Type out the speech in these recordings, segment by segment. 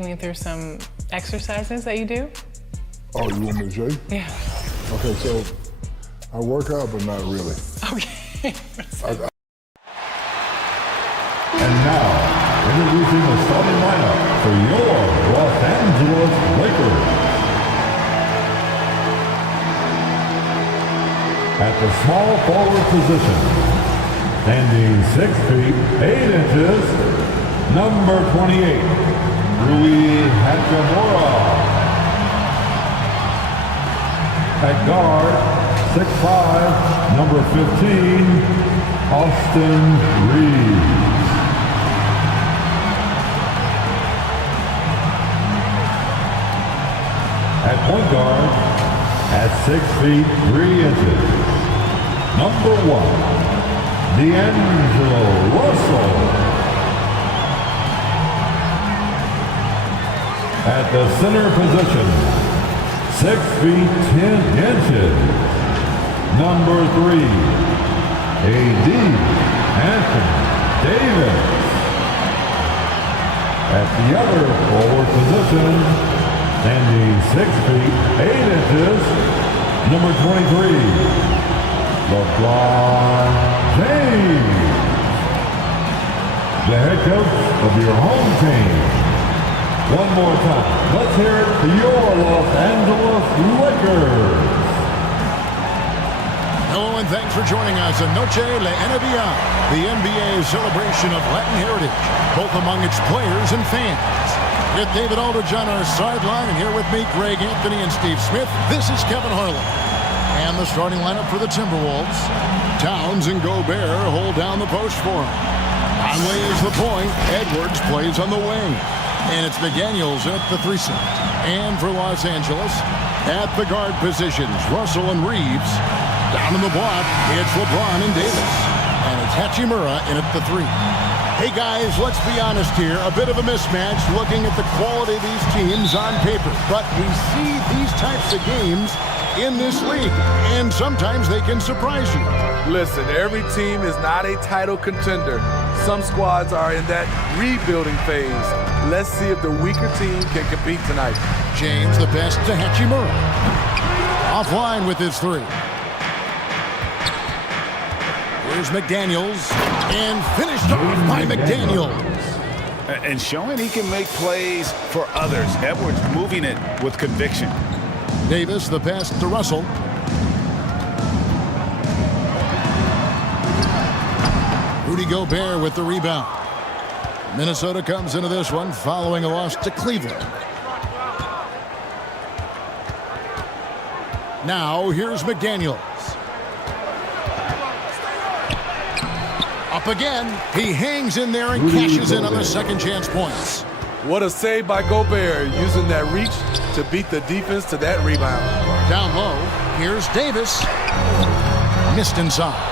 Me through some exercises that you do? Oh, you want me to show you? Yeah. Okay, so I work out, but not really. Okay. And now, introducing the starting lineup for your Los Angeles Lakers. At the small forward position, standing 6 feet 8 inches, number 28. Rui Hachimura. At guard, 6'5", number 15, Austin Reeves. At point guard, at 6 feet 3 inches, number 1, D'Angelo Russell. At the center position, 6 feet 10 inches, number 3, A.D. Anthony Davis. At the other forward position, standing 6 feet 8 inches, number 23, LeBron James. The head coach of your home team. One more time, let's hear it for your Los Angeles Lakers. Hello and thanks for joining us on Noche La NBA, the NBA's celebration of Latin heritage, both among its players and fans. With David Aldridge on our sideline, and here with me, Greg Anthony and Steve Smith, this is Kevin Harlan. And the starting lineup for the Timberwolves. Towns and Gobert hold down the post for him. Conley is the point. Edwards plays on the wing. And it's McDaniels at the 3 slot. And for Los Angeles, at the guard positions, Russell and Reeves. Down in the block, it's LeBron and Davis. And it's Hachimura in at the 3. Hey guys, let's be honest here. A bit of a mismatch looking at the quality of these teams on paper. But we see these types of games in this league. And sometimes they can surprise you. Listen, every team is not a title contender. Some squads are in that rebuilding phase. Let's see if the weaker team can compete tonight. James the best to Hachimura. Offline with his 3. Here's McDaniels. And finished off by McDaniels. And showing he can make plays for others. Edwards moving it with conviction. Davis the pass to Russell. Rudy Gobert with the rebound. Minnesota comes into this one following a loss to Cleveland. Now here's McDaniels. Up again. He hangs in there and cashes in on the second chance points. What a save by Gobert, using that reach to beat the defense to that rebound. Down low. Here's Davis. Missed inside.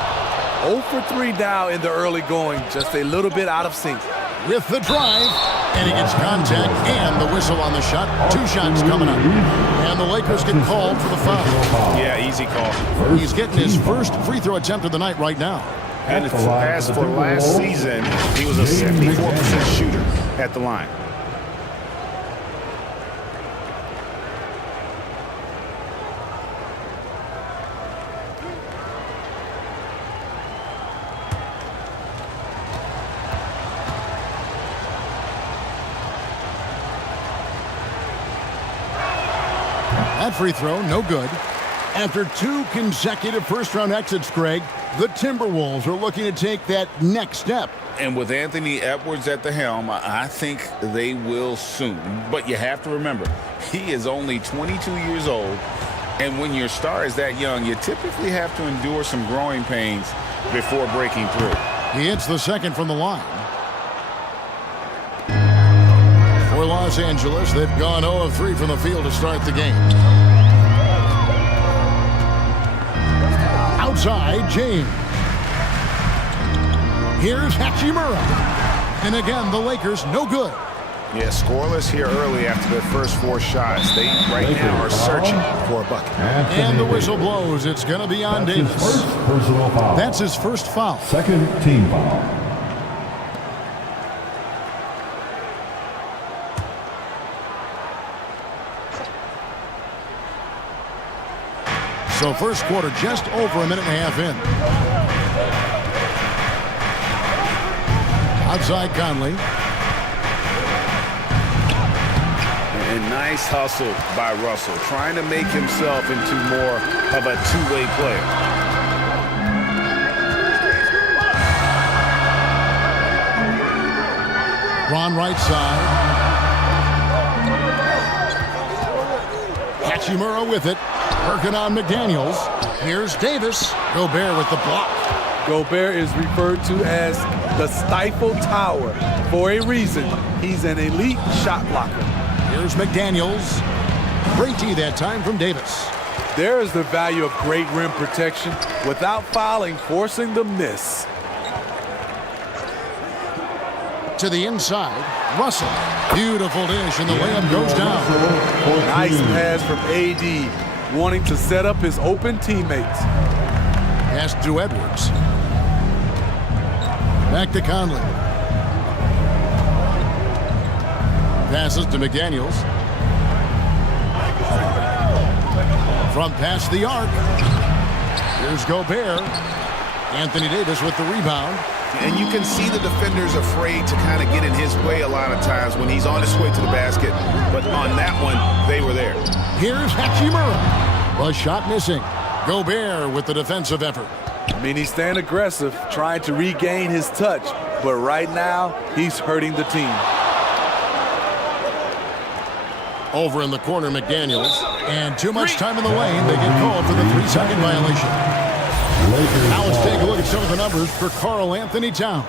0 for 3 now in the early going, just a little bit out of sync. With the drive, and he gets contact and the whistle on the shot. 2 shots coming up. And the Lakers get called for the foul. Yeah, easy call. He's getting his first free throw attempt of the night right now. And as for last season, he was a 74% shooter at the line. That free throw, no good. After 2 consecutive first-round exits, Greg, the Timberwolves are looking to take that next step. And with Anthony Edwards at the helm, I think they will soon. But you have to remember, he is only 22 years old. And when your star is that young, you typically have to endure some growing pains before breaking through. He hits the second from the line. For Los Angeles, they've gone 0 of 3 from the field to start the game. Outside, James. Here's Hachimura. And again, the Lakers no good. Yeah, scoreless here early after their first 4 shots. They right now are searching for a bucket. And the whistle blows. It's going to be on Davis. First personal foul. That's his first foul. Second team foul. So first quarter just over a minute and a half in. Outside Conley. And nice hustle by Russell, trying to make himself into more of a two-way player. Ron right side. Hachimura with it. Working on McDaniels. Here's Davis. Gobert with the block. Gobert is referred to as the Stifle Tower for a reason. He's an elite shot blocker. Here's McDaniels. Great tee that time from Davis. There is the value of great rim protection without fouling, forcing the miss. To the inside, Russell. Beautiful dish, and the layup goes down. Nice pass from AD, wanting to set up his open teammates. Pass to Edwards. Back to Conley. Passes to McDaniels. From past the arc. Here's Gobert. Anthony Davis with the rebound. And you can see the defenders afraid to kind of get in his way a lot of times when he's on his way to the basket. But on that one, they were there. Here's Hachimura. The shot missing. Gobert with the defensive effort. I mean, he's staying aggressive, trying to regain his touch. But right now, he's hurting the team. Over in the corner, McDaniels. And too much time in the lane. They get called for the 3-second violation. Now let's take a look at some of the numbers for Karl Anthony Towns.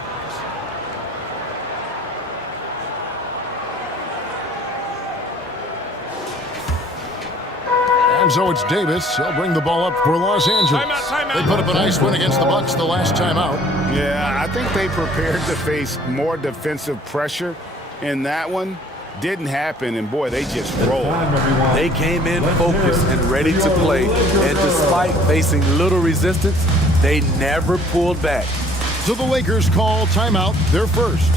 And so it's Davis. He'll bring the ball up for Los Angeles. They put up a nice win against the Bucks the last time out. Yeah, I think they prepared to face more defensive pressure in that one. Didn't happen, and boy, they just rolled. They came in focused and ready to play, and despite facing little resistance, they never pulled back. So the Lakers call timeout, their first.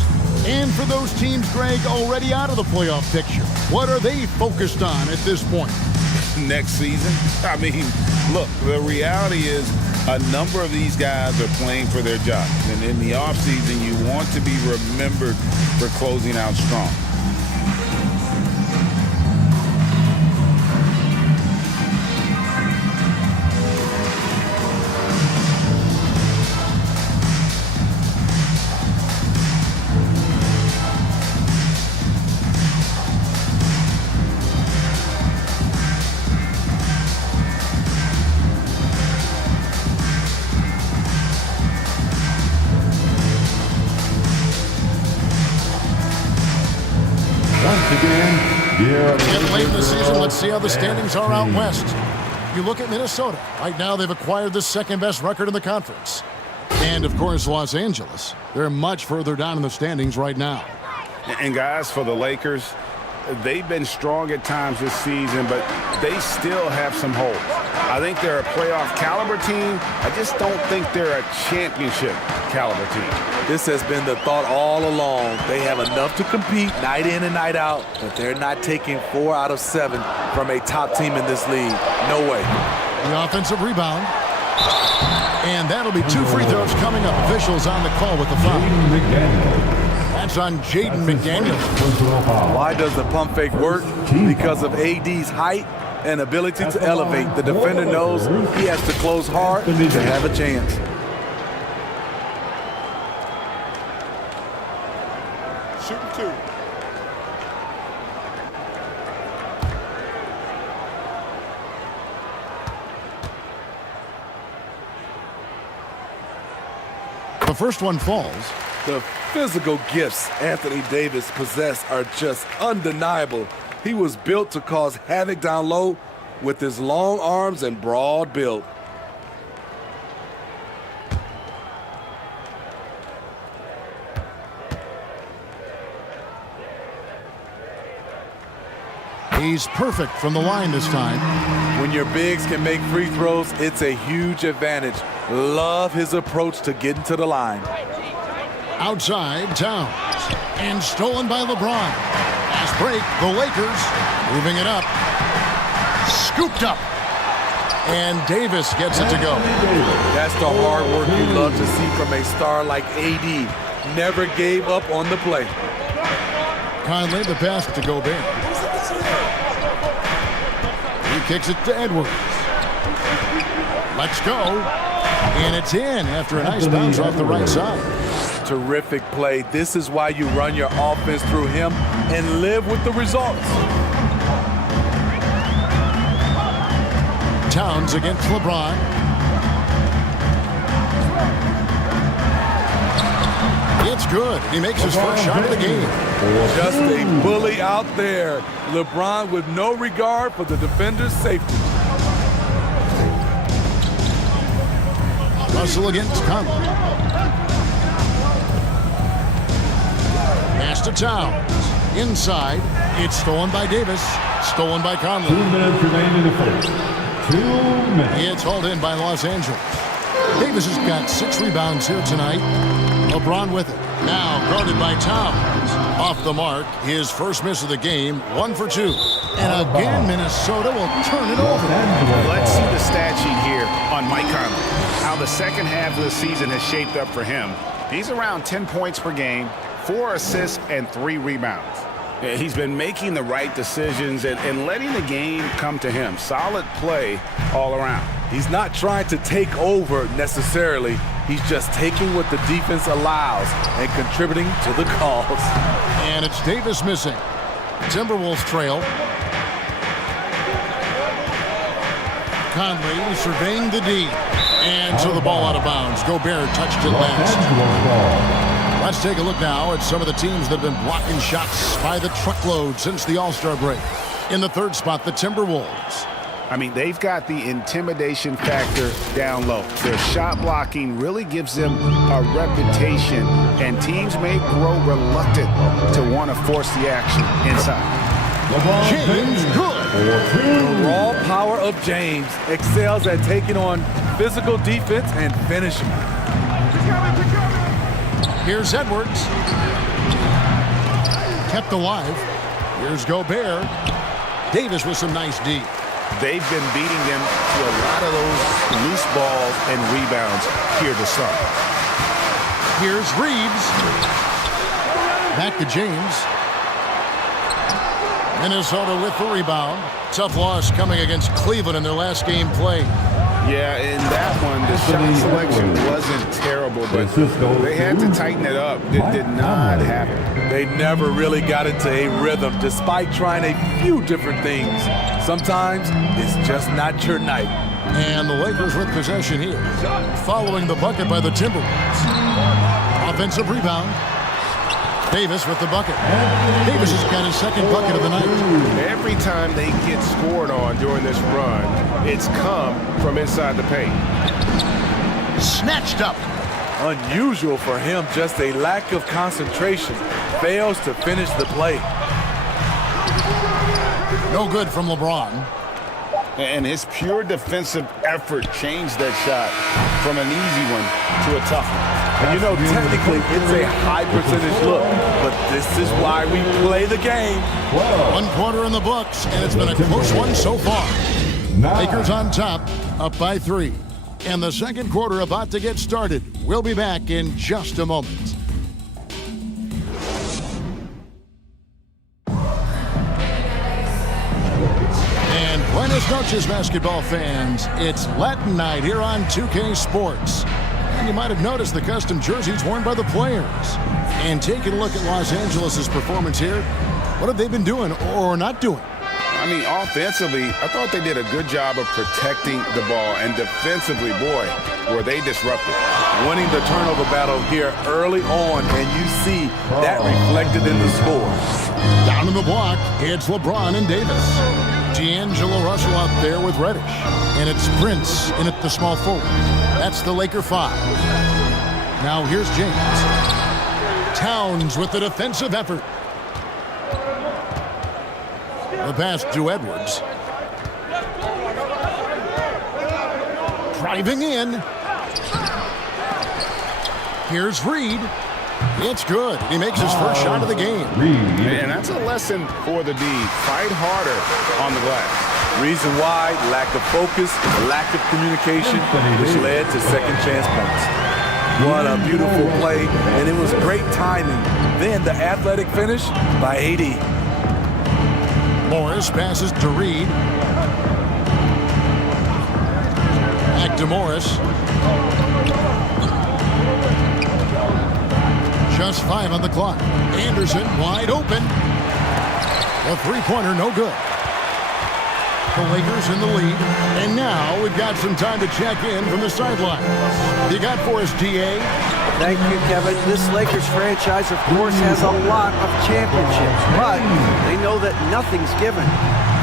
And for those teams, Greg, already out of the playoff picture, what are they focused on at this point? Next season, I mean, look, the reality is a number of these guys are playing for their jobs, and in the offseason, you want to be remembered for closing out strong. Getting late in the season, let's see how the standings are out west. You look at Minnesota. Right now, they've acquired the second-best record in the conference. And, of course, Los Angeles. They're much further down in the standings right now. And, guys, for the Lakers, they've been strong at times this season, but they still have some holes. I think they're a playoff caliber team. I just don't think they're a championship caliber team. This has been the thought all along. They have enough to compete night in and night out, but they're not taking 4 out of 7 from a top team in this league. No way. The offensive rebound. And that'll be 2 free throws coming up. Officials on the call with the foul. That's on Jaden McDaniels. Why does the pump fake work? Because of AD's height and ability to elevate. The defender knows he has to close hard to have a chance. Shooting 2. The first one falls. The physical gifts Anthony Davis possesses are just undeniable. He was built to cause havoc down low with his long arms and broad build. He's perfect from the line this time. When your bigs can make free throws, it's a huge advantage. Love his approach to getting to the line. Outside, Towns. And stolen by LeBron. Fast break, the Lakers moving it up. Scooped up. And Davis gets it to go. That's the hard work you love to see from a star like AD. Never gave up on the play. Conley, the pass to Gobert. He kicks it to Edwards. Let's go. And it's in after a nice bounce off the right side. Terrific play. This is why you run your offense through him and live with the results. Towns against LeBron. It's good. He makes his first shot of the game. Just a bully out there. LeBron with no regard for the defender's safety. Russell against Conley. Pass to Towns. Inside. It's stolen by Davis. Stolen by Conley. 2 minutes remaining in the first. 2 minutes. It's hauled in by Los Angeles. Davis has got 6 rebounds here tonight. LeBron with it. Now guarded by Towns. Off the mark. His first miss of the game. 1 for 2. And again, Minnesota will turn it over. Let's see the stat sheet here on Mike Conley. How the second half of the season has shaped up for him. He's around 10 points per game, 4 assists, and 3 rebounds. He's been making the right decisions and letting the game come to him. Solid play all around. He's not trying to take over necessarily. He's just taking what the defense allows and contributing to the cause. And it's Davis missing. Timberwolves trail. Conley surveying the D. And so the ball out of bounds. Gobert touched it last. Let's take a look now at some of the teams that have been blocking shots by the truckload since the All-Star break. In the third spot, the Timberwolves. I mean, they've got the intimidation factor down low. Their shot blocking really gives them a reputation, and teams may grow reluctant to want to force the action inside. James good. The raw power of James excels at taking on physical defense and finishing. Here's Edwards. Kept alive. Here's Gobert. Davis with some nice D. They've been beating them to a lot of those loose balls and rebounds here to start. Here's Reeves. Back to James. Minnesota with the rebound. Tough loss coming against Cleveland in their last game played. Yeah, in that one, the shot selection wasn't terrible, but they had to tighten it up. It did not happen. They never really got into a rhythm despite trying a few different things. Sometimes it's just not your night. And the Lakers with possession here. Following the bucket by the Timberwolves. Offensive rebound. Davis with the bucket. Davis has got his second bucket of the night. Every time they get scored on during this run, it's come from inside the paint. Snatched up. Unusual for him, just a lack of concentration. Fails to finish the play. No good from LeBron. And his pure defensive effort changed that shot from an easy one to a tough one. And you know, technically, it's a high percentage look, but this is why we play the game. 1 quarter in the books, and it's been a close one so far. Lakers on top, up by 3. And the second quarter about to get started. We'll be back in just a moment. And buenas noches, basketball fans. It's Latin night here on 2K Sports. And you might have noticed the custom jerseys worn by the players. And taking a look at Los Angeles' performance here, what have they been doing or not doing? I mean, offensively, I thought they did a good job of protecting the ball. And defensively, boy, were they disruptive. Winning the turnover battle here early on, and you see that reflected in the score. Down in the block, it's LeBron and Davis. D'Angelo Russell out there with Reddish. And it's Prince in at the small forward. That's the Laker 5. Now here's James. Towns with the defensive effort. The pass to Edwards. Driving in. Here's Reed. It's good. He makes his first shot of the game. And that's a lesson for the D. Fight harder on the glass. Reason why, lack of focus, lack of communication, which led to second chance points. What a beautiful play, and it was great timing. Then the athletic finish by AD. Morris passes to Reed. Back to Morris. Just 5 on the clock. Anderson wide open. The three-pointer no good. The Lakers in the lead. And now we've got some time to check in from the sideline. You got for us, DA? Thank you, Kevin. This Lakers franchise, of course, has a lot of championships, but they know that nothing's given.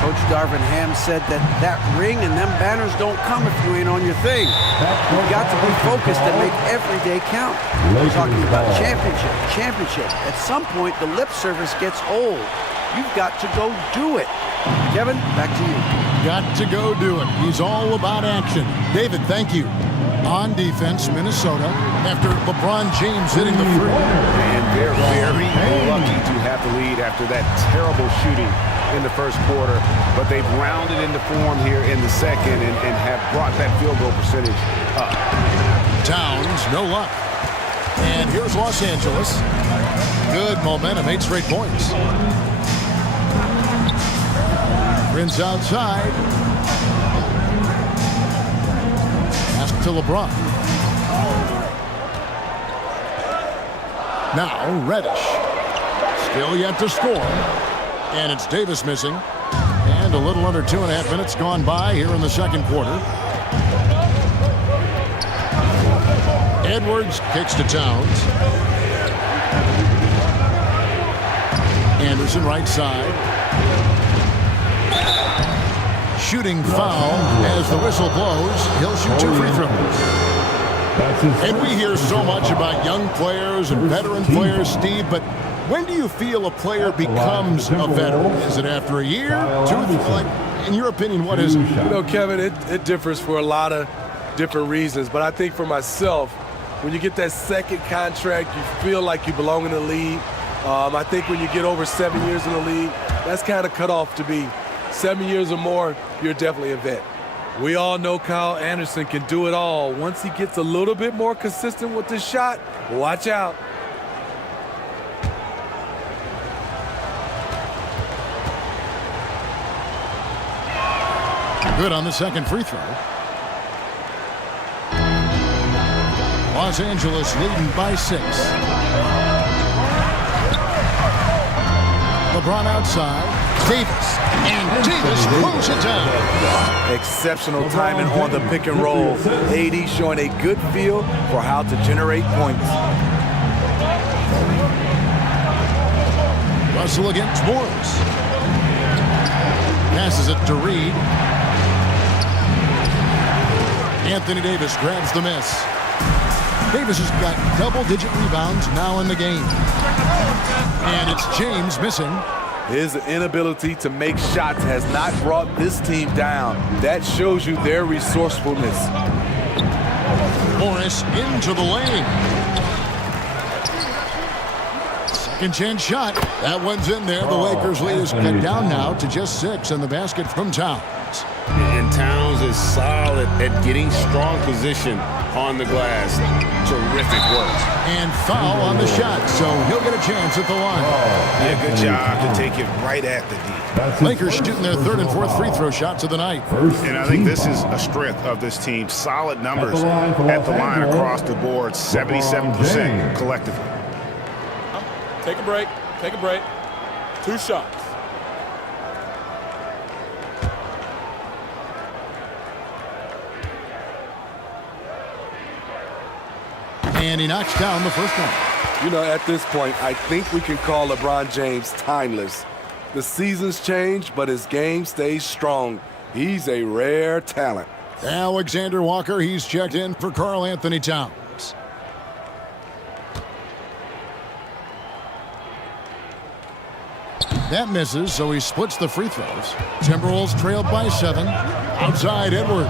Coach Darvin Ham said that ring and them banners don't come if you ain't on your thing. You've got to be focused and make every day count. We're talking about championship. At some point, the lip service gets old. You've got to go do it. Kevin, back to you. Got to go do it. He's all about action. David, thank you. On defense, Minnesota, after LeBron James hitting the free. And they're very lucky to have the lead after that terrible shooting in the first quarter. But they've rounded into form here in the second and have brought that field goal percentage up. Towns, no luck. And here's Los Angeles. Good momentum, 8 straight points. Prince outside. Pass to LeBron. Now Reddish. Still yet to score. And it's Davis missing. And a little under 2.5 minutes gone by here in the second quarter. Edwards kicks to Towns. Anderson right side. Shooting foul as the whistle blows. He'll shoot 2 free throws. And we hear so much about young players and veteran players, Steve, but when do you feel a player becomes a veteran? Is it after a year, 2? Like, in your opinion, what is it? You know, Kevin, it differs for a lot of different reasons, but I think for myself, when you get that second contract, you feel like you belong in the league. I think when you get over 7 years in the league, that's kind of cut off to be 7 years or more, you're definitely a vet. We all know Kyle Anderson can do it all. Once he gets a little bit more consistent with the shot, watch out. Good on the second free throw. Los Angeles leading by 6. LeBron outside. Davis. And Davis throws it down. Exceptional timing on the pick and roll. AD showing a good feel for how to generate points. Russell against Morris. Passes it to Reed. Anthony Davis grabs the miss. Davis has got double-digit rebounds now in the game. And it's James missing. His inability to make shots has not brought this team down. That shows you their resourcefulness. Morris into the lane. Second chance shot. That one's in there. The Lakers lead is cut down now to just 6, and the basket from Towns. And Towns is solid at getting strong position on the glass. Terrific work. And foul on the shot, so he'll get a chance at the line. Yeah, good job to take it right at the D. Lakers shooting their 3rd and 4th free throw shots of the night. And I think this is a strength of this team. Solid numbers at the line across the board, 77% collectively. Take a break. Take a break. 2 shots. And he knocks down the first one. You know, at this point, I think we can call LeBron James timeless. The seasons change, but his game stays strong. He's a rare talent. Alexander Walker, he's checked in for Karl Anthony Towns. That misses, so he splits the free throws. Timberwolves trailed by 7. Outside Edwards.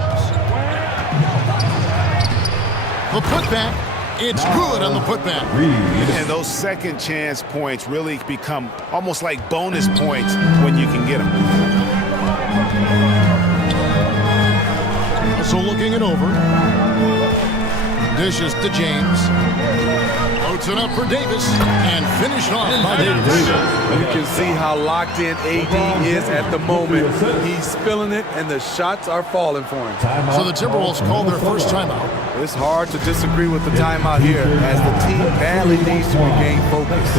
The putback. It's good on the putback. And those second chance points really become almost like bonus points when you can get them. Also looking it over. Dishes to James. Floats it up for Davis and finished off by Davis. You can see how locked in AD is at the moment. He's feeling it, and the shots are falling for him. So the Timberwolves called their first timeout. It's hard to disagree with the timeout here, as the team badly needs to regain focus.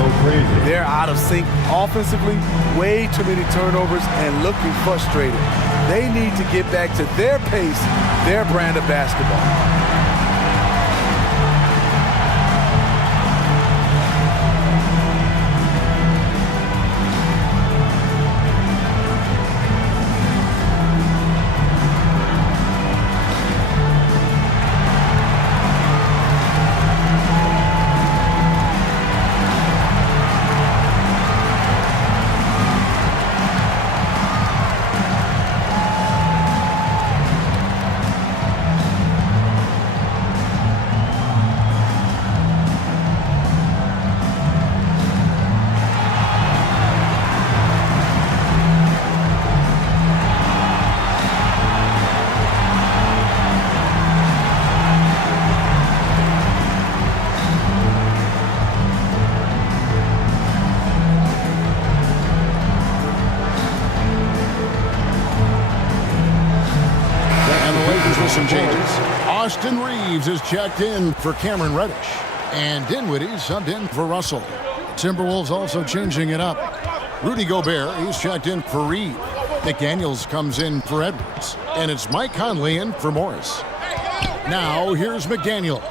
They're out of sync offensively, way too many turnovers, and looking frustrated. They need to get back to their pace, their brand of basketball. Some changes. Austin Reeves is checked in for Cameron Reddish. And Dinwiddie subbed in for Russell. Timberwolves also changing it up. Rudy Gobert, he's checked in for Reed. McDaniels comes in for Edwards. And it's Mike Conley in for Morris. Now, here's McDaniels.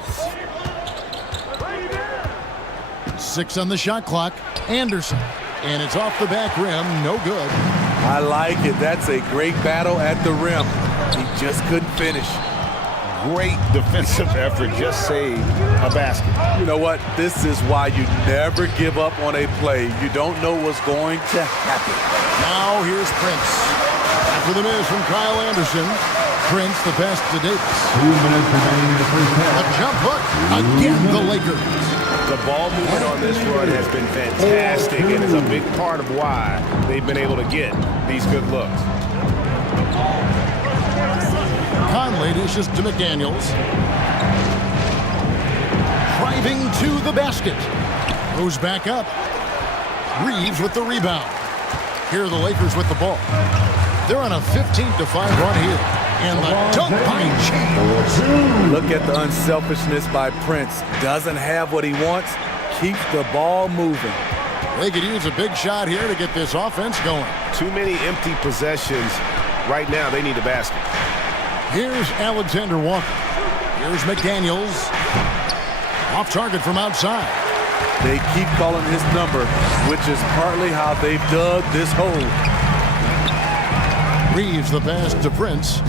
6 on the shot clock. Anderson. And it's off the back rim. No good. I like it. That's a great battle at the rim. He just couldn't finish. Great defensive effort. Just saved a basket. You know what? This is why you never give up on a play. You don't know what's going to happen. Now here's Prince. After the miss from Kyle Anderson. Prince the pass to Davis. 2 minutes remaining in the first half. A jump hook. Again, the Lakers. The ball movement on this run has been fantastic and is a big part of why they've been able to get these good looks. Conley dishes to McDaniels. Driving to the basket. Goes back up. Reeves with the rebound. Here are the Lakers with the ball. They're on a 15-5 run here. And the dunk by James. Look at the unselfishness by Prince. Doesn't have what he wants. Keeps the ball moving. They could use a big shot here to get this offense going. Too many empty possessions. Right now, they need a basket. Here's Alexander Walker. Here's McDaniels. Off target from outside. They keep calling his number, which is partly how they've dug this hole. Reeves the pass to Prince.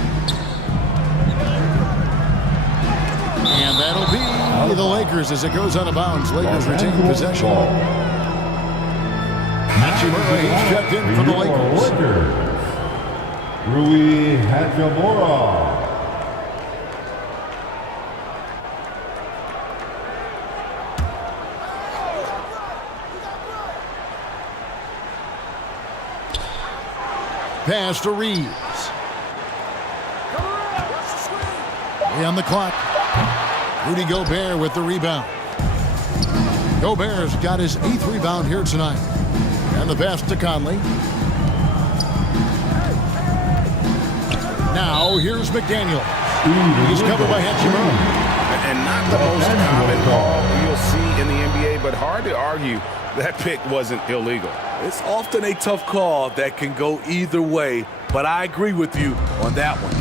And that'll be the Lakers as it goes out of bounds. Lakers retain possession. Hachimura, he's checked in for the Lakers. Rui Hachimura. Pass to Reeves. On the clock. Rudy Gobert with the rebound. Gobert's got his 8th rebound here tonight. And the pass to Conley. Now here's McDaniel. He's covered by Hachimura. And not the most common call you'll see in the NBA, but hard to argue that pick wasn't illegal. It's often a tough call that can go either way, but I agree with you on that one.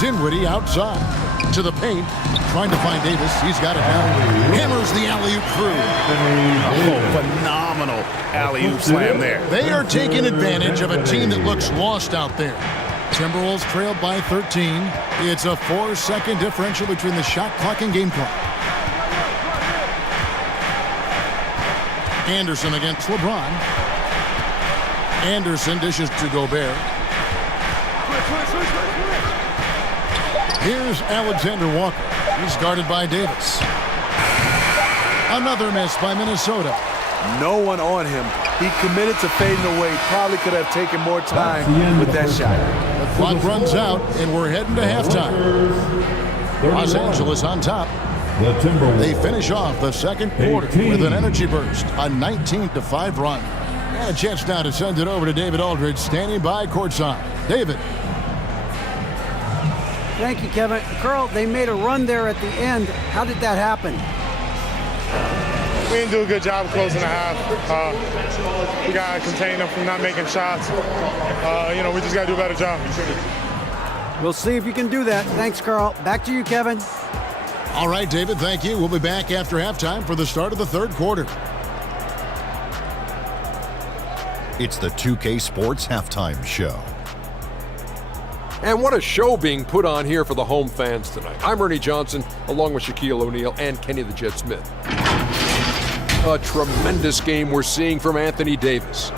Dinwiddie outside to the paint, trying to find Davis. He's got it now. Hammers the alley-oop through. Oh, phenomenal alley-oop slam there. They are taking advantage of a team that looks lost out there. Timberwolves trailed by 13. It's a 4-second differential between the shot clock and game clock. Anderson against LeBron. Anderson dishes to Gobert. Here's Alexander Walker. He's guarded by Davis. Another miss by Minnesota. No one on him. He committed to fading away. Probably could have taken more time with that shot. The clock runs out, and we're heading to halftime. Los Angeles on top. The Timberwolves. They finish off the second quarter with an energy burst, a 19-5 run. And a chance now to send it over to David Aldridge, standing by courtside. David. Thank you, Kevin. Carl, they made a run there at the end. How did that happen? We didn't do a good job of closing the half. We got to contain them from not making shots. We just got to do a better job. We'll see if you can do that. Thanks, Carl. Back to you, Kevin. All right, David, thank you. We'll be back after halftime for the start of the third quarter. It's the 2K Sports Halftime Show. And what a show being put on here for the home fans tonight. I'm Ernie Johnson, along with Shaquille O'Neal and Kenny the Jet Smith. A tremendous game we're seeing from Anthony Davis.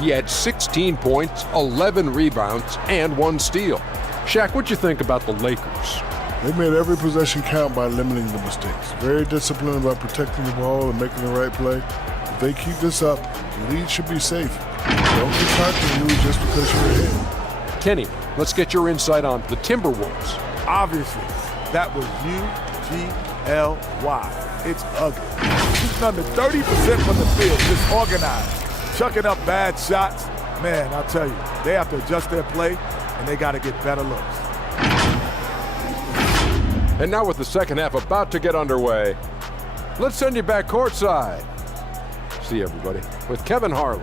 He had 16 points, 11 rebounds, and 1 steal. Shaq, what'd you think about the Lakers? They made every possession count by limiting the mistakes. Very disciplined about protecting the ball and making the right play. If they keep this up, the lead should be safe. Don't get cocky and lose just because you're ahead. Kenny, let's get your insight on the Timberwolves. Obviously, that was U-G-L-Y. It's ugly. Shooting under 30% from the field, disorganized, chucking up bad shots. Man, I'll tell you, they have to adjust their play, and they got to get better looks. And now with the second half about to get underway, let's send you back courtside. See you, everybody, with Kevin Harlan.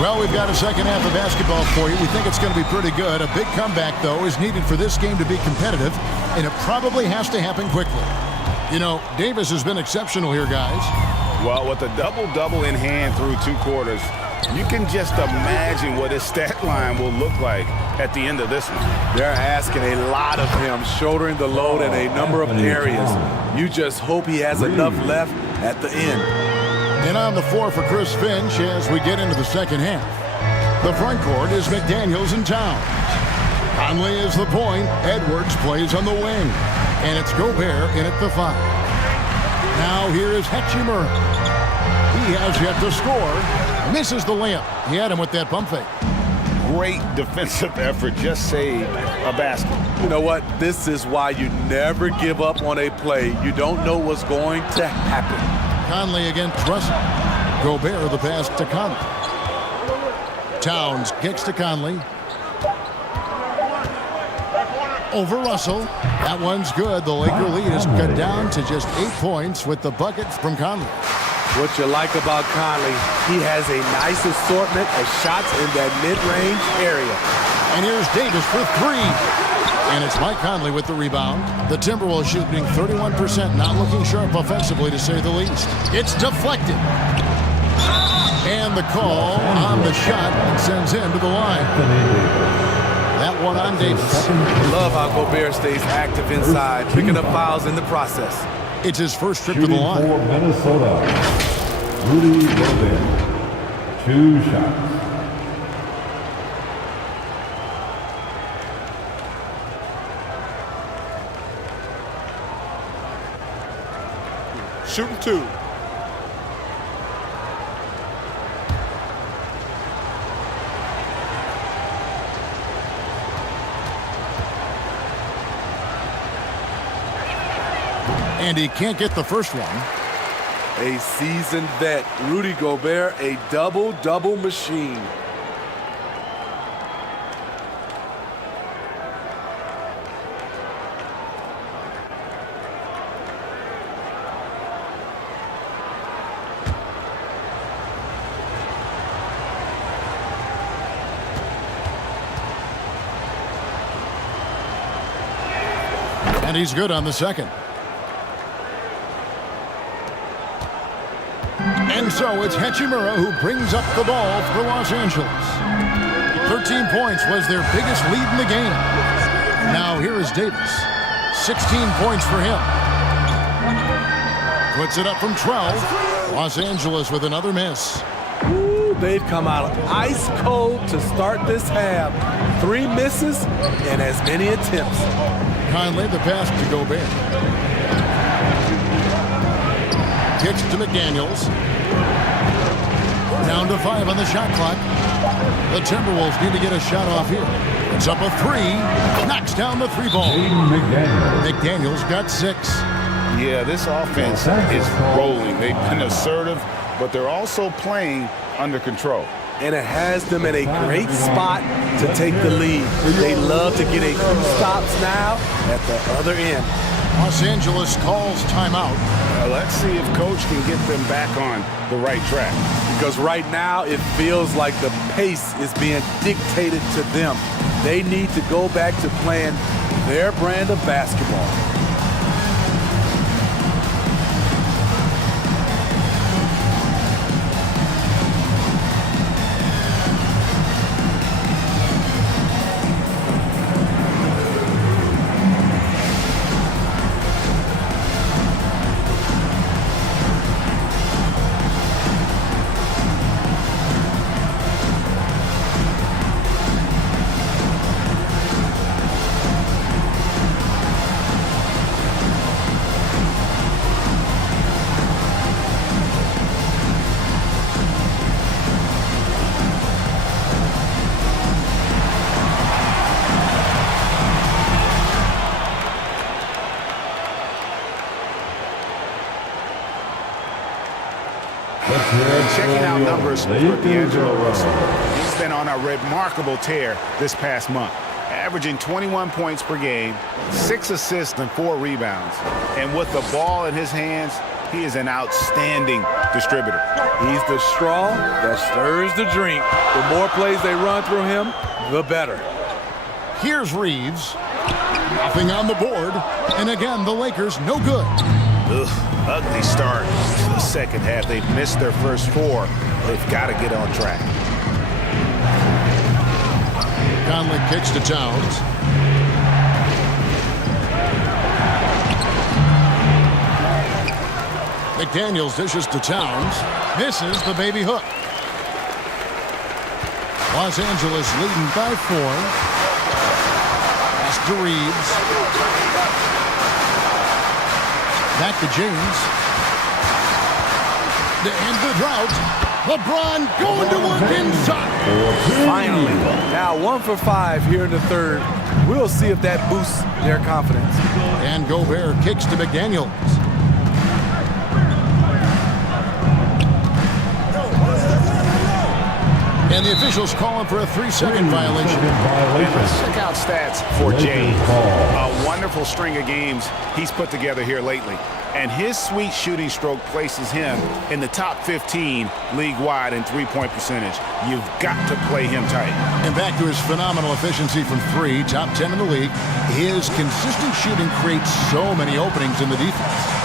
Well, we've got a second half of basketball for you. We think it's going to be pretty good. A big comeback, though, is needed for this game to be competitive, and it probably has to happen quickly. You know, Davis has been exceptional here, guys. Well, with a double-double in hand through 2 quarters, you can just imagine what his stat line will look like at the end of this one. They're asking a lot of him, shouldering the load in a number of areas. You just hope he has enough left at the end. And on the floor for Chris Finch as we get into the second half. The front court is McDaniels and Towns. Conley is the point. Edwards plays on the wing. And it's Gobert in at the 5. Now here is Hachimura. He has yet to score. Misses the layup. He had him with that pump fake. Great defensive effort. Just saved a basket. You know what? This is why you never give up on a play. You don't know what's going to happen. Conley against Russell. Gobert the pass to Conley. Towns kicks to Conley. Over Russell. That one's good. The Laker lead is cut down to just 8 points with the bucket from Conley. What you like about Conley, he has a nice assortment of shots in that mid-range area. And here's Davis for 3. And it's Mike Conley with the rebound. The Timberwolves shooting 31%, not looking sharp offensively, to say the least. It's deflected. And the call on the shot sends him to the line. That one on Davis. Love how Gobert stays active inside, picking up fouls in the process. It's his first trip to the line. For Minnesota, Rudy Gobert. 2 shots. Shooting 2. And he can't get the first one. A seasoned vet, Rudy Gobert, a double-double machine. And he's good on the second. And so it's Hachimura who brings up the ball for Los Angeles. 13 points was their biggest lead in the game. Now here is Davis. 16 points for him. Puts it up from 12. Los Angeles with another miss. they've come out ice cold to start this half. 3 misses and as many attempts. Conley, the pass to Gobert. Kicks to McDaniels. Down to 5 on the shot clock. The Timberwolves need to get a shot off here. It's up a 3. Knocks down the 3 ball. McDaniels got 6. Yeah, this offense is rolling. They've been assertive, but they're also playing under control. And it has them in a great spot to take the lead. They love to get a few stops now at the other end. Los Angeles calls timeout. Let's see if Coach can get them back on the right track. Because right now it feels like the pace is being dictated to them. They need to go back to playing their brand of basketball. Checking out numbers for D'Angelo Russell. He's been on a remarkable tear this past month, averaging 21 points per game, 6 assists and 4 rebounds. And with the ball in his hands, he is an outstanding distributor. He's the straw that stirs the drink. The more plays they run through him, the better. Here's Reeves. Nothing on the board. And again, the Lakers no good. Ugly start to the second half. They've missed their first 4. They've got to get on track. Conley kicks to Towns. McDaniels dishes to Towns. Misses the baby hook. Los Angeles leading by 4. Pass to Reeves. Back to James. To end the drought. LeBron going to work inside. Finally. Now 1 for 5 here in the third. We'll see if that boosts their confidence. And Gobert kicks to McDaniels. And the officials calling for a 3-second violation. Let's check out stats for James. A wonderful string of games he's put together here lately. And his sweet shooting stroke places him in the top 15 league-wide in three-point percentage. You've got to play him tight. And back to his phenomenal efficiency from 3, top 10 in the league. His consistent shooting creates so many openings in the defense.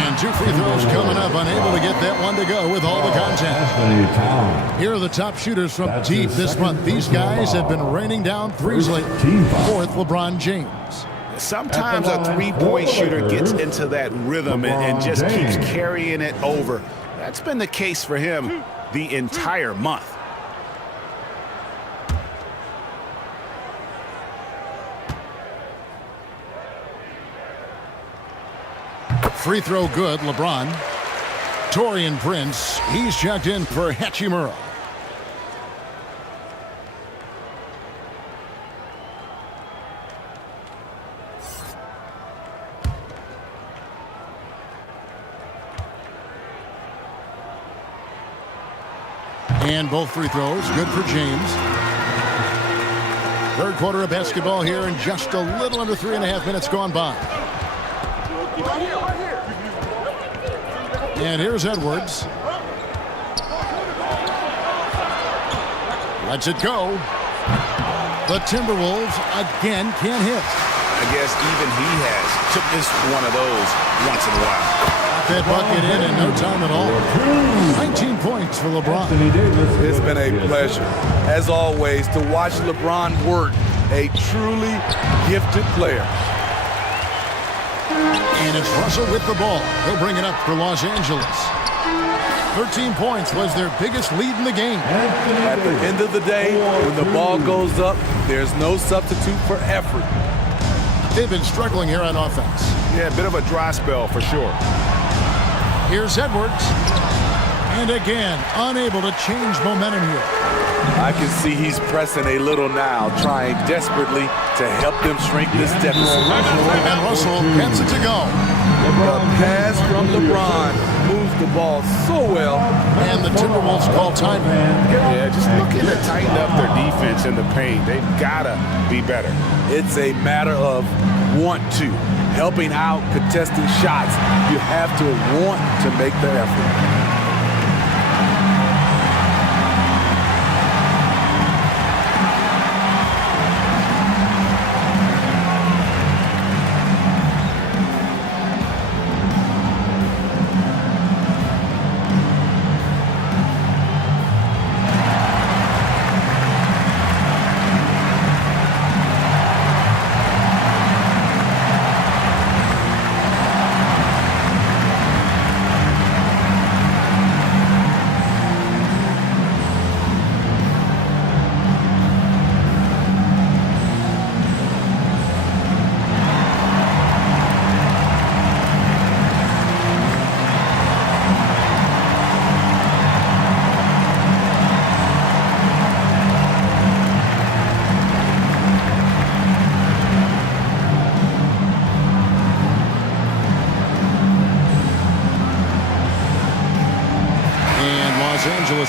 And 2 free throws coming up, unable to get that one to go with all the contact. Here are the top shooters from deep this month. These guys have been raining down threes lately. 4th, LeBron James. Sometimes a three-point shooter gets into that rhythm and just keeps carrying it over. That's been the case for him the entire month. Free throw good, LeBron. Taurean Prince, he's checked in for Hachimura. And both free throws, good for James. Third quarter of basketball here, and just a little under 3.5 minutes gone by. And here's Edwards. Lets it go. The Timberwolves again can't hit. I guess even he has to miss one of those once in a while. That bucket in no time at all. 19 points for LeBron. It's been a pleasure, as always, to watch LeBron work. A truly gifted player. And it's Russell with the ball. He'll bring it up for Los Angeles. 13 points was their biggest lead in the game. At the end of the day, when the ball goes up, there's no substitute for effort. They've been struggling here on offense. Yeah, a bit of a dry spell for sure. Here's Edwards. And again, unable to change momentum here. I can see he's pressing a little now, trying desperately to help them shrink this deficit. And Russell gets it to go. The pass from LeBron moves the ball so well. And the Timberwolves call time. Yeah, just looking to tighten up their defense in the paint. They've got to be better. It's a matter of want to. Helping out contesting shots. You have to want to make the effort.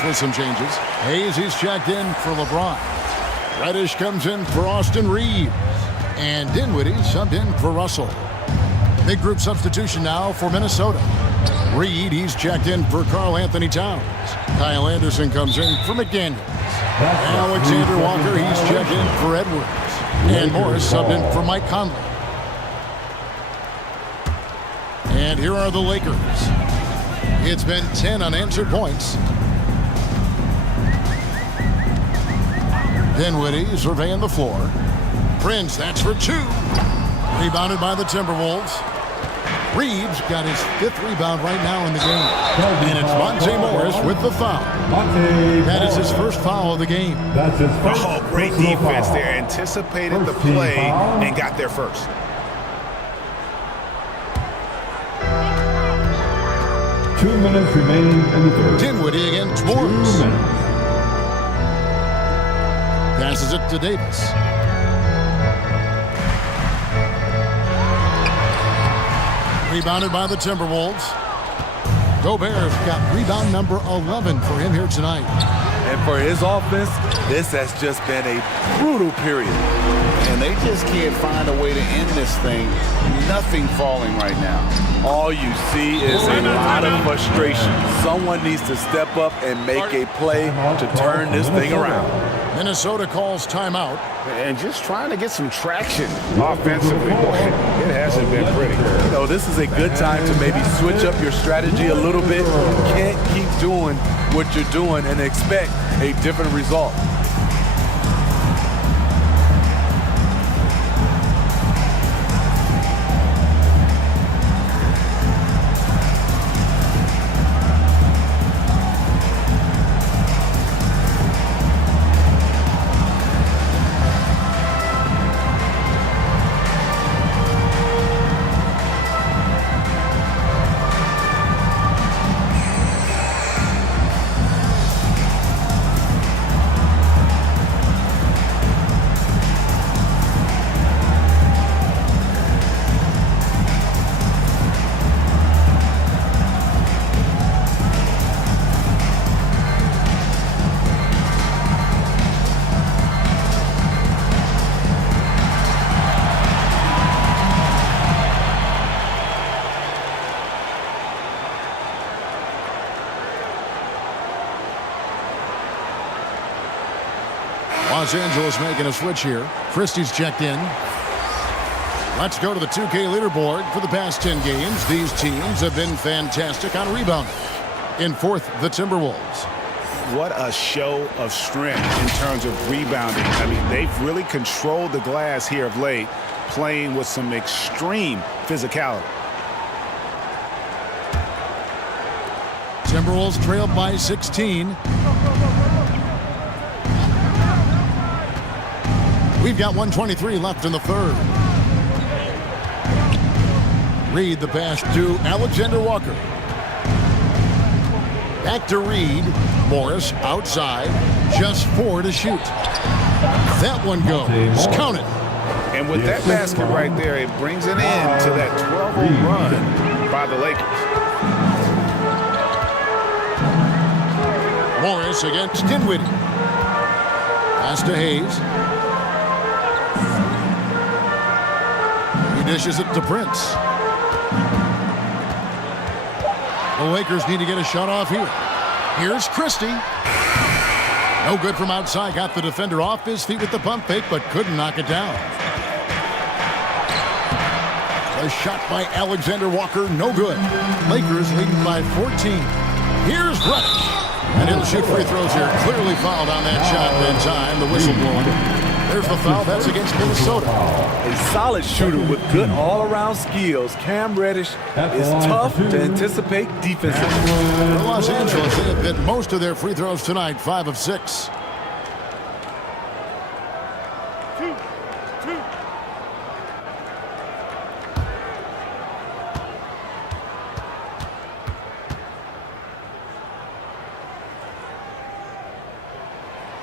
With some changes. Hayes, he's checked in for LeBron. Reddish comes in for Austin Reeves. And Dinwiddie subbed in for Russell. Big group substitution now for Minnesota. Reed, he's checked in for Karl Anthony Towns. Kyle Anderson comes in for McDaniels. Alexander Walker, he's checked in for Edwards. And Morris subbed in for Mike Conley. And here are the Lakers. It's been 10 unanswered points. Dinwiddie surveying the floor. Prince, that's for two. Rebounded by the Timberwolves. Reeves got his 5th rebound right now in the game. And it's Monte Morris with the foul. That is his first foul of the game. That's his first. Oh, great defense there. Anticipated the play and got there first. Two minutes remaining in the third. Dinwiddie against Morris. Passes it to Davis. Rebounded by the Timberwolves. Gobert's got rebound number 11 for him here tonight. And for his offense, this has just been a brutal period. And they just can't find a way to end this thing. Nothing falling right now. All you see is a lot of frustration. Someone needs to step up and make a play to turn this thing around. Minnesota calls timeout. And just trying to get some traction offensively. Boy, it hasn't been pretty. You know, this is a good time to maybe switch up your strategy a little bit. You can't keep doing what you're doing and expect a different result. Los Angeles making a switch here. Christie's checked in. Let's go to the 2K leaderboard. For the past 10 games, these teams have been fantastic on rebounding. In 4th, the Timberwolves. What a show of strength in terms of rebounding. I mean, they've really controlled the glass here of late, playing with some extreme physicality. Timberwolves trail by 16. We've got 1:23 left in the third. Reed the pass to Alexander Walker. Back to Reed. Morris outside. Just 4 to shoot. That one goes. Count it. And with that basket right there, it brings an end to that 12-0 run by the Lakers. Morris against Dinwiddie. Pass to Hayes. He dishes it to Prince. The Lakers need to get a shot off here. Here's Christie. No good from outside. Got the defender off his feet with the pump fake, but couldn't knock it down. A shot by Alexander Walker, no good. Lakers leading by 14. Here's Reddish. And he'll shoot free throws here. Clearly fouled on that shot in time. The whistle blowing. There's the foul. That's against Minnesota. A solid shooter with good all-around skills. Cam Reddish is tough to anticipate defensively. For Los Angeles, they have hit most of their free throws tonight, 5 of 6.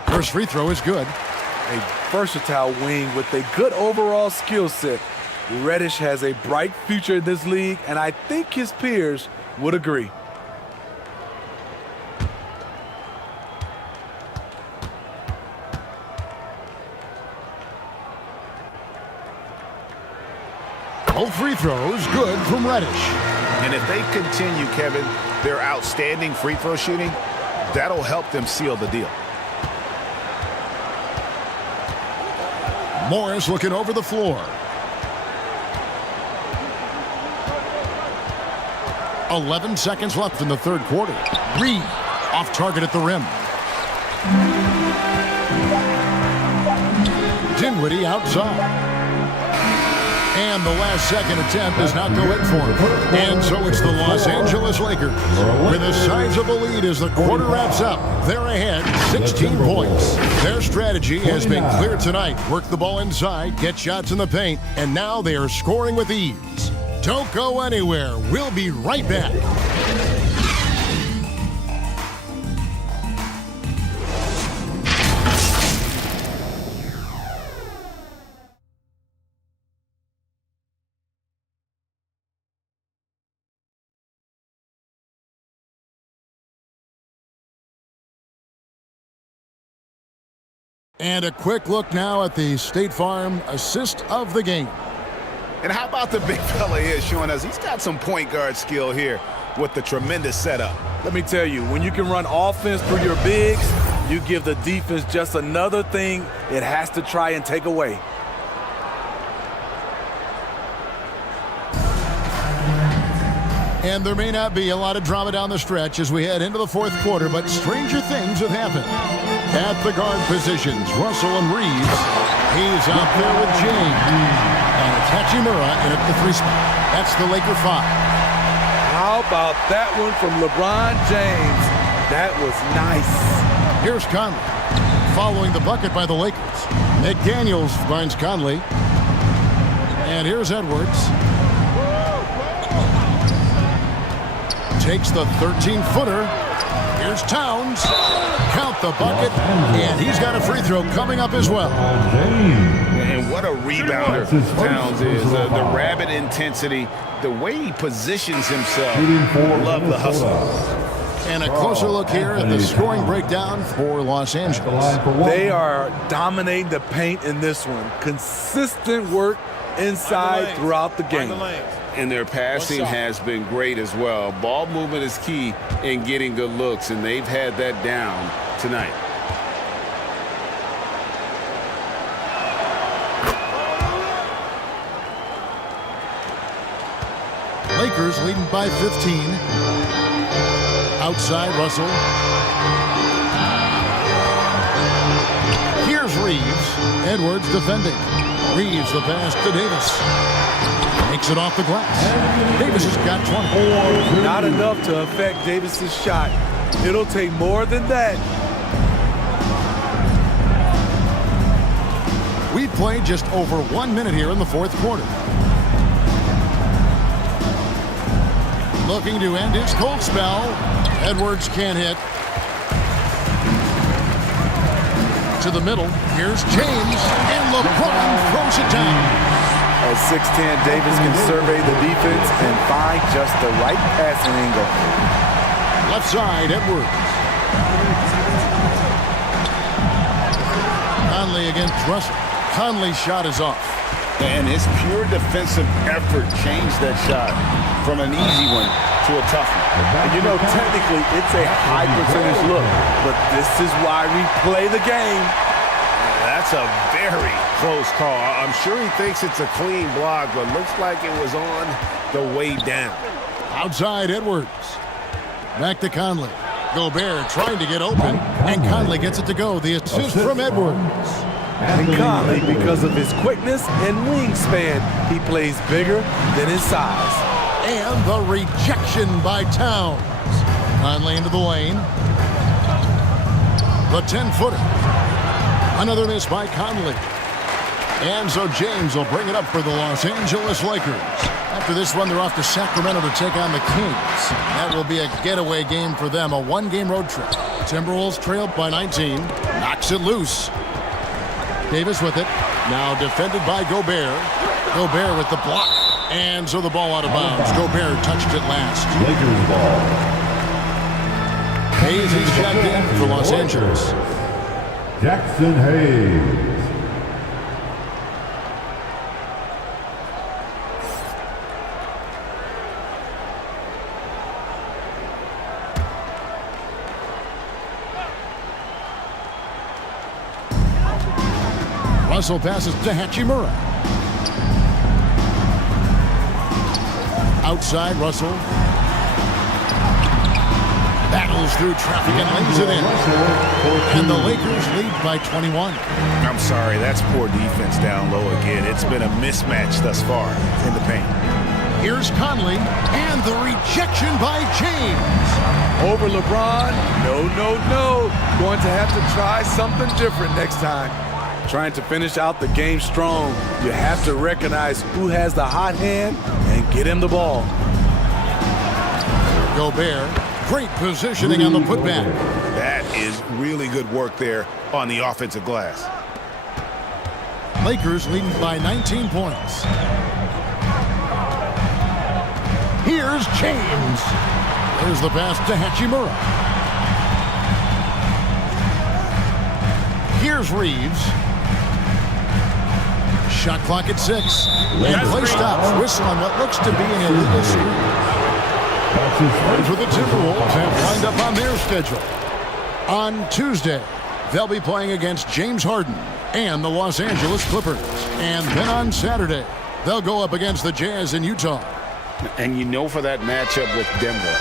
First free throw is good. A versatile wing with a good overall skill set. Reddish has a bright future in this league, and I think his peers would agree. Both free throws good from Reddish. And if they continue, Kevin, their outstanding free throw shooting, that'll help them seal the deal. Morris looking over the floor. 11 seconds left in the third quarter. Reed off target at the rim. Dinwiddie outside. And the last second attempt does not go in for him. And so it's the Los Angeles Lakers with a sizable lead as the quarter wraps up. They're ahead 16 points. Their strategy has been clear tonight. Work the ball inside, get shots in the paint, and now they are scoring with ease. Don't go anywhere. We'll be right back. And a quick look now at the State Farm assist of the game. And how about the big fella here showing us he's got some point guard skill here with the tremendous setup. Let me tell you, when you can run offense through your bigs, you give the defense just another thing it has to try and take away. And there may not be a lot of drama down the stretch as we head into the fourth quarter, but stranger things have happened. At the guard positions, Russell and Reeves. He's out there with James. And it's Hachimura in at the 3 spot. That's the Laker 5. How about that one from LeBron James? That was nice. Here's Conley. Following the bucket by the Lakers. McDaniels finds Conley. And here's Edwards. Takes the 13-footer. Here's Towns. Count the bucket. And he's got a free throw coming up as well. And what a rebounder Towns is. The rabid intensity, the way he positions himself. Love the hustle. And a closer look here at the scoring breakdown for Los Angeles. They are dominating the paint in this one. Consistent work inside throughout the game. And their passing has been great as well. Ball movement is key in getting good looks, and they've had that down tonight. Lakers leading by 15. Outside, Russell. Here's Reeves. Edwards defending. Reeves the pass to Davis. Takes it off the glass. Davis has got 20. Not enough to affect Davis's shot. It'll take more than that. We played just over 1 minute here in the fourth quarter. Looking to end his cold spell. Edwards can't hit. To the middle. Here's James. And LeBron throws it down. At 6'10", Davis can survey the defense and find just the right passing angle. Left side, Edwards. Conley against Russell. Conley's shot is off. And his pure defensive effort changed that shot from an easy one to a tough one. And you know, technically, it's a high percentage look, but this is why we play the game. That's a very close call. I'm sure he thinks it's a clean block, but looks like it was on the way down. Outside, Edwards. Back to Conley. Gobert trying to get open, and Conley gets it to go. The assist from Edwards. And Conley, because of his quickness and wingspan, he plays bigger than his size. And the rejection by Towns. Conley into the lane. The 10-footer. Another miss by Conley. And so James will bring it up for the Los Angeles Lakers. After this one, they're off to Sacramento to take on the Kings. That will be a getaway game for them, a one-game road trip. Timberwolves trailed by 19. Knocks it loose. Davis with it. Now defended by Gobert. Gobert with the block. And so the ball out of bounds. Gobert touched it last. Lakers ball. Hayes is checked in for Los Angeles. Jackson Hayes. Russell passes to Hachimura. Outside, Russell. Battles through traffic and lays it in. And the Lakers lead by 21. I'm sorry, that's poor defense down low again. It's been a mismatch thus far in the paint. Here's Conley, and the rejection by James. Over LeBron? No. Going to have to try something different next time. Trying to finish out the game strong, you have to recognize who has the hot hand and get him the ball. Gobert, great positioning on the putback. That is really good work there on the offensive glass. Lakers leading by 19 points. Here's James. There's the pass to Hachimura. Here's Reeves. Shot clock at 6. And play stops. Whistle on what looks to be an illegal screen. For the Timberwolves have lined up on their schedule. On Tuesday, they'll be playing against James Harden and the Los Angeles Clippers. And then on Saturday, they'll go up against the Jazz in Utah. And you know, for that matchup with Denver,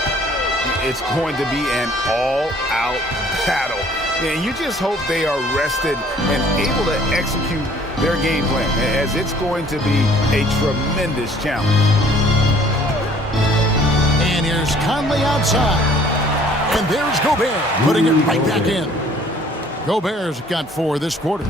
it's going to be an all-out battle. And you just hope they are rested and able to execute their game plan, as it's going to be a tremendous challenge. And here's Conley outside. And there's Gobert putting it right back in. Gobert's got 4 this quarter.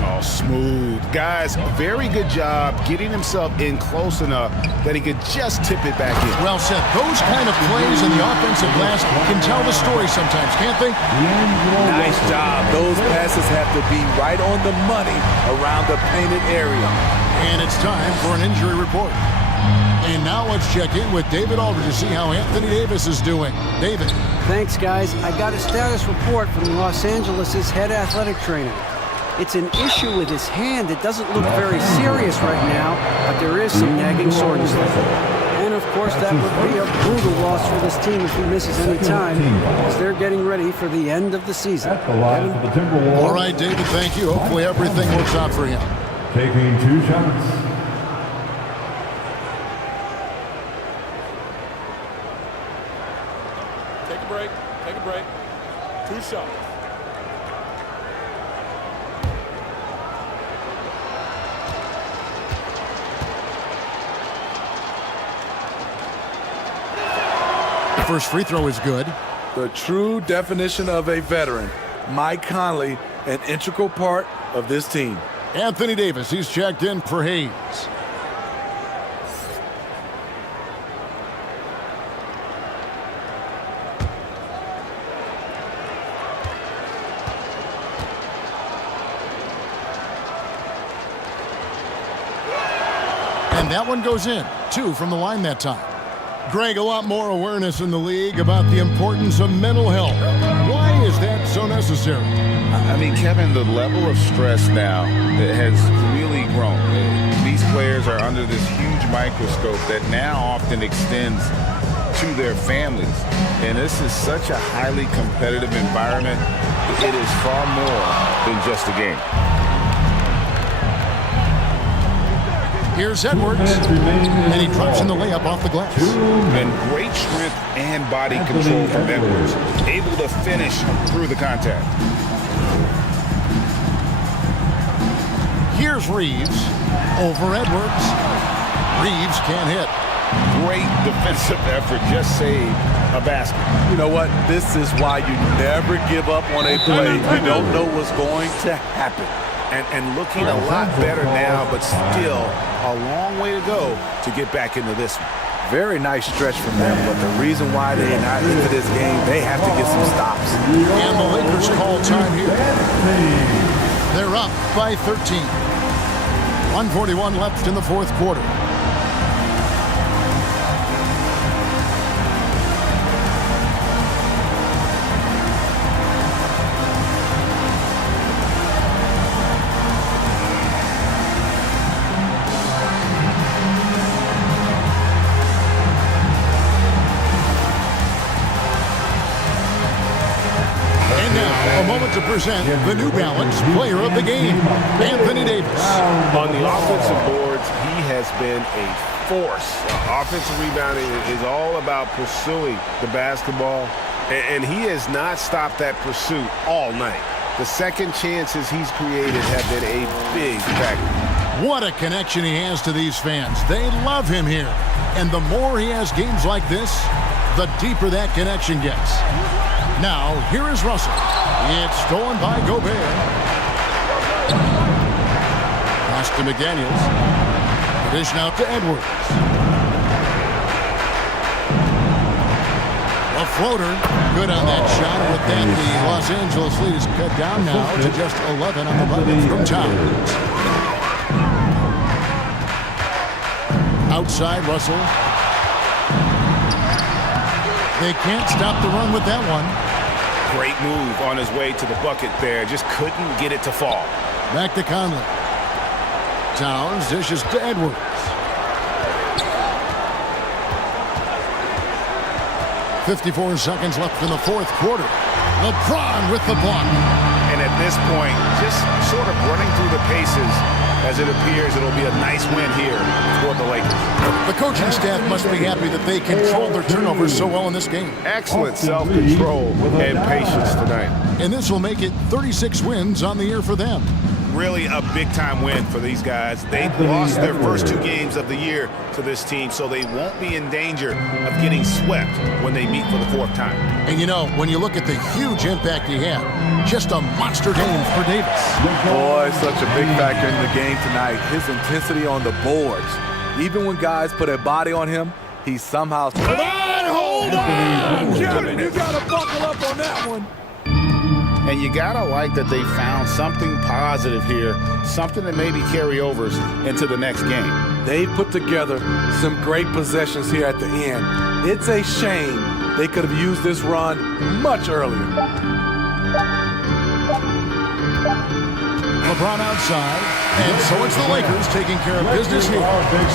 Oh, smooth. Guys, very good job getting himself in close enough that he could just tip it back in. Well said. Those kind of plays in the offensive glass can tell the story sometimes, can't they? Nice job. Those passes have to be right on the money around the painted area. And it's time for an injury report. And now let's check in with David Aldridge to see how Anthony Davis is doing. David. Thanks, guys. I got a status report from Los Angeles' head athletic trainer. It's an issue with his hand. It doesn't look very serious right now, but there is some nagging soreness there. And, of course, that would be a brutal loss for this team if he misses any time, as they're getting ready for the end of the season. All right, David, thank you. Hopefully everything works out for him. Taking 2 shots. Take a break. 2 shots. First free throw is good. The true definition of a veteran. Mike Conley, an integral part of this team. Anthony Davis, he's checked in for Hayes. And that one goes in. 2 from the line that time. Greg, a lot more awareness in the league about the importance of mental health. Why is that so necessary? I mean, Kevin, the level of stress now has really grown. These players are under this huge microscope that now often extends to their families. And this is such a highly competitive environment. It is far more than just a game. Here's Edwards, and he drops in the layup off the glass. And great strength and body control from Edwards, able to finish through the contact. Here's Reeves over Edwards. Reeves can't hit. Great defensive effort, just saved a basket. You know what? This is why you never give up on a play. You don't know what's going to happen. And looking a lot better now, but still a long way to go to get back into this one. Very nice stretch from them, but the reason why they are not into this game, they have to get some stops. And the Lakers call time here. They're up by 13. 1:41 left in the fourth quarter. To present the New Balance Player of the Game, Anthony Davis. On the offensive boards, he has been a force. Offensive rebounding is all about pursuing the basketball, and he has not stopped that pursuit all night. The second chances he's created have been a big factor. What a connection he has to these fans. They love him here. And the more he has games like this, the deeper that connection gets. Now, here is Russell. It's stolen by Gobert. Pass to McDaniels. Dish out to Edwards. A floater. Good on that shot. With that, the Los Angeles lead is cut down now to just 11 on the bucket from Towns. Outside, Russell. They can't stop the run with that one. Great move on his way to the bucket there. Just couldn't get it to fall. Back to Conley. Towns dishes to Edwards. .54 seconds left in the fourth quarter. LeBron with the block. And at this point, just sort of running through the paces as it appears it'll be a nice win here for the Lakers. The coaching staff must be happy that they controlled their turnovers so well in this game. Excellent self-control and patience tonight. And this will make it 36 wins on the year for them. Really a big-time win for these guys. They lost their first 2 games of the year to this team, so they won't be in danger of getting swept when they meet for the 4th time. And you know, when you look at the huge impact he had, just a monster game for Davis. Boy, such a big factor in the game tonight. His intensity on the boards. Even when guys put a body on him, he somehow... Hold on! Kevin, you gotta buckle up on that one. And you gotta like that they found something positive here, something that maybe carry overs into the next game. They put together some great possessions here at the end. It's a shame they could have used this run much earlier. LeBron outside, and so it's the Lakers taking care of business here.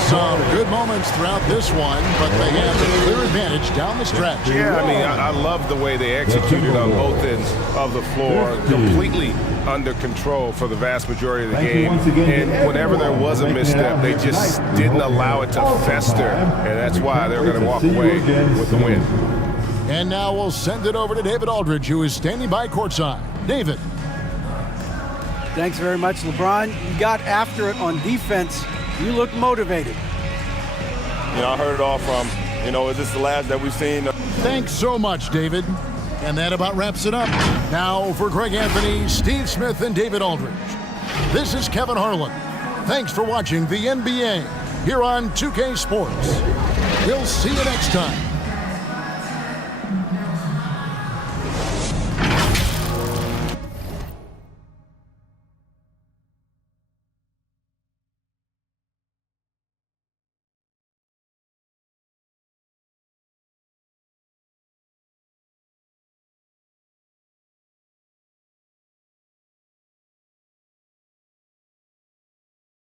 Some good moments throughout this one, but they have the clear advantage down the stretch. Yeah, I mean, I love the way they executed on both ends of the floor, completely under control for the vast majority of the game. And whenever there was a misstep, they just didn't allow it to fester, and that's why they're going to walk away with the win. And now we'll send it over to David Aldridge, who is standing by courtside. David. Thanks very much, LeBron. You got after it on defense. You look motivated. You know, I heard it all from You know, is this the last that we've seen? Thanks so much, David. And that about wraps it up. Now for Greg Anthony, Steve Smith, and David Aldridge. This is Kevin Harlan. Thanks for watching the NBA here on 2K Sports. We'll see you next time.